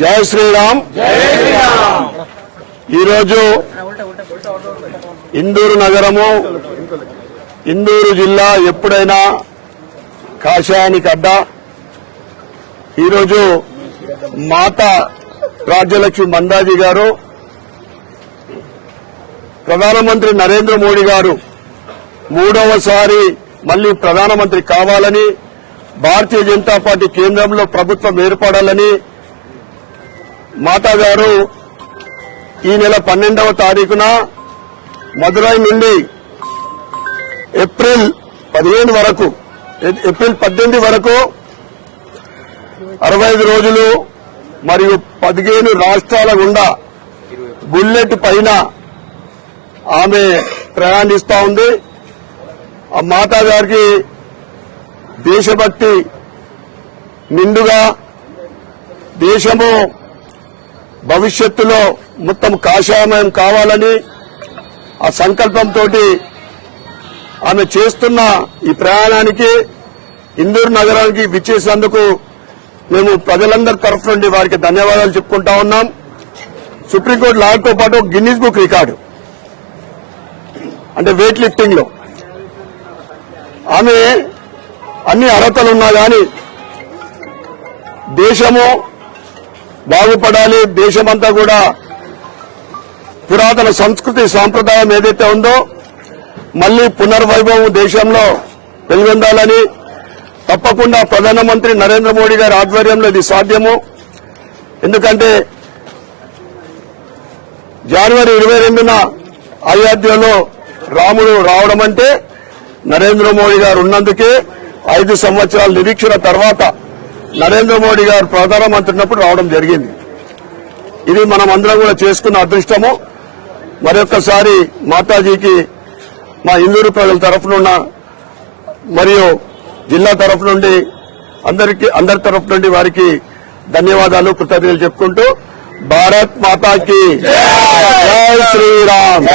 జై శ్రీరామ్. ఈరోజు ఇందూరు నగరము, ఇందూరు జిల్లా ఎప్పుడైనా కాషాయానికి అడ్డా. ఈరోజు మాతా రాజ్యలక్ష్మి మందాజీ గారు, ప్రధానమంత్రి నరేంద్ర మోడీ గారు మూడవసారి మళ్లీ ప్రధానమంత్రి కావాలని, భారతీయ జనతా పార్టీ కేంద్రంలో ప్రభుత్వం ఏర్పడాలని మాతా గారు ఈ నెల 12వ తారీఖున మదురై నుండి ఏప్రిల్ 18 వరకు 65 రోజులు మరియు 15 రాష్ట్రాల గుండా బుల్లెట్ పైన ఆమె ప్రయాణిస్తా ఉంది. ఆ మాతా గారికి దేశభక్తి నిండుగా, దేశము భవిష్యత్తులో మొత్తం కాషాయమయం కావాలని ఆ సంకల్పంతో ఆమె చేస్తున్న ఈ ప్రయాణానికి, ఇందూరు నగరానికి విచ్చేసినందుకు మేము ప్రజలందరి తరఫు నుండి వారికి ధన్యవాదాలు చెప్పుకుంటా ఉన్నాం. సుప్రీంకోర్టు లాయర్తో పాటు గిన్నీస్ బుక్ రికార్డు అంటే వెయిట్ లిఫ్టింగ్ లో ఆమె అన్ని అర్హతలున్నా గాని దేశము బాగుపడాలి, దేశమంతా కూడా పురాతన సంస్కృతి సాంప్రదాయం ఏదైతే ఉందో మళ్లీ పునర్వైభవం దేశంలో వెలుగొందాలని తప్పకుండా ప్రధానమంత్రి నరేంద్ర మోడీ గారి ఆధ్వర్యంలో ఇది సాధ్యము. ఎందుకంటే జనవరి 22న అయోధ్యలో రాముడు రావడం అంటే నరేంద్ర మోడీ గారు ఉన్నందుకే 5 సంవత్సరాల నిరీక్షణ తర్వాత నరేంద్ర మోడీ గారు ప్రధానమంత్రి ఉన్నప్పుడు రావడం జరిగింది. ఇది మనం అందరం కూడా చేసుకున్న అదృష్టము. మరొకసారి మాతాజీకి మా ఇందూరు ప్రజల తరఫున మరియు జిల్లా తరఫు నుండి అందరి తరఫు నుండి వారికి ధన్యవాదాలు, కృతజ్ఞతలు చెప్పుకుంటూ భారత్ మాతాకి జై శ్రీరామ్.